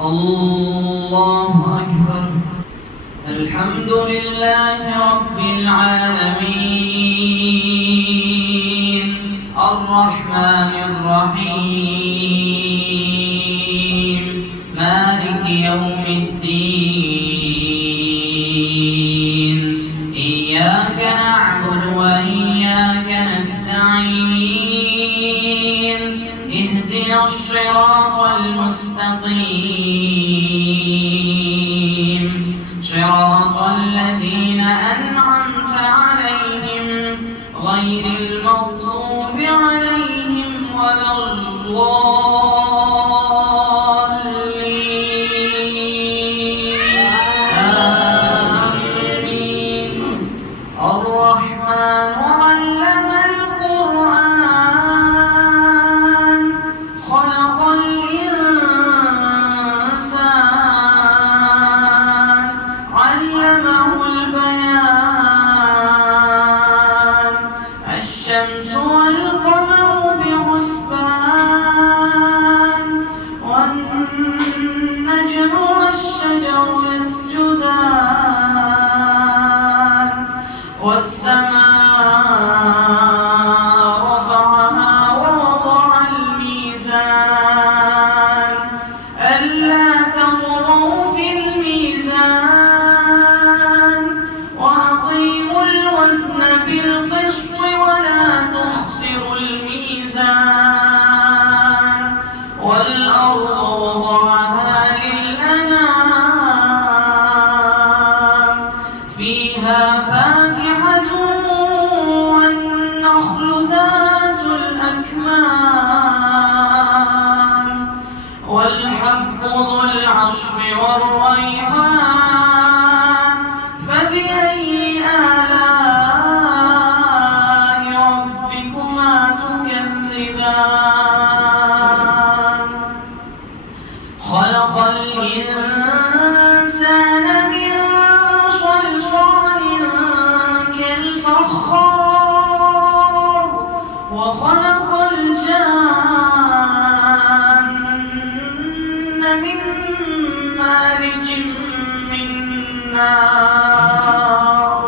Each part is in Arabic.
الله أكبر. الحمد لله رب العالمين الرحمن الرحيم مالك يوم الدين إياك نعبد وإياك نستعين اهدنا الصراط المستقيم صراط الذين أنعمت عليهم غير المغضوب عليهم ولا الضالين آمين. الرحمن علم القرآن خلق الإنسان علمه البيان الشمس والقمر بحسبان والنجم والشجر يسجدان والسماء رفعها ووضع الميزان ألا تطغوا في الميزان وأقيموا الوزن بالقسط ولا تخسروا الميزان والأرض وضعها للأنام فيها فاكهة والنخل ذات الأكمام والحب ذو العصف والريحان فبأي آلاء ربكما تكذبان خلق الإنسان من صلصال كالفخار وخلق الجان من مارج من نار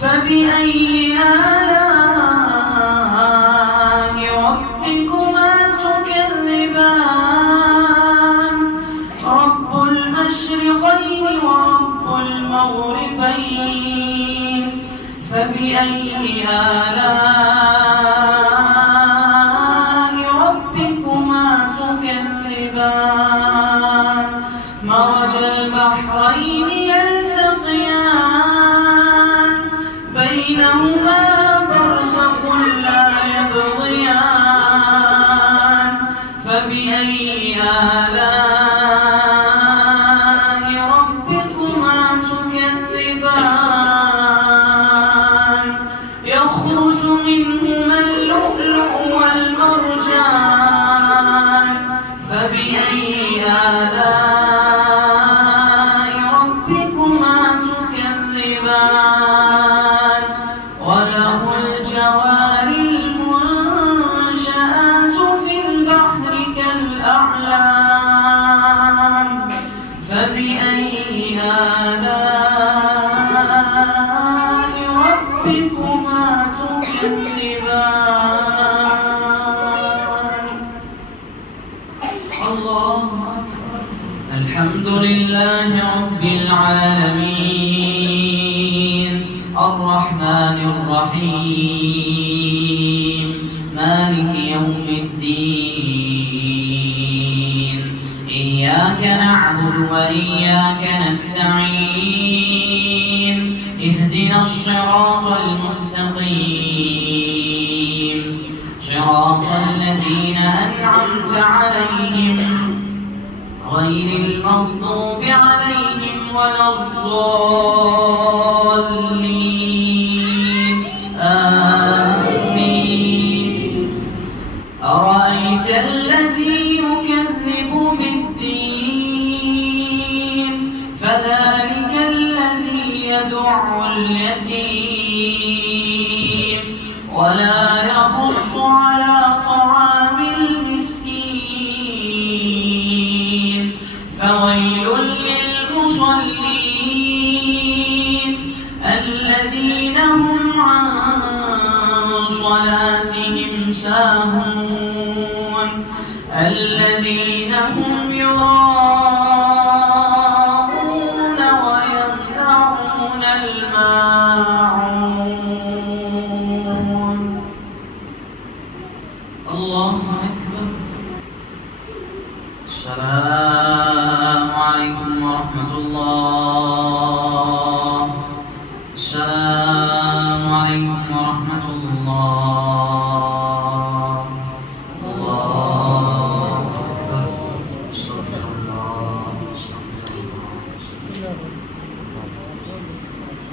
فبأي آلاء ربكما تكذبان رب المشرقين ورب المغربين فبأي آلاء ربكما تكذبان مرج البحرين يلتقيان بينهما برزخ لا يبغيان فبأي آلاء ربكما تكذبان يخرج منهما اللؤلؤ والمرجان فبأي آلاء ربكما تكذبان وله الجوار المنشآت في البحر كالأعلام فبأي آلاء ربكما تكذبان الله أكبر. الحمد لله رب العالمين الرحمن الرحيم مالك يوم الدين إياك نعبد وإياك نستعين اهدنا الصراط المستقيم صراط الذين أنعمت عليهم غير المغضوب عليهم ولا الضالين آمين. أرأيت الذي يكذب بالدين فذلك الذي يدع اليتيم ولا يحض على طعام المسكين فويل للمصلين الذين هم عن صلاتهم ساهون الذين هم يراءون ويمنعون الماعون. الله أكبر. السلام عليكم ورحمة الله. السلام عليكم ورحمة الله.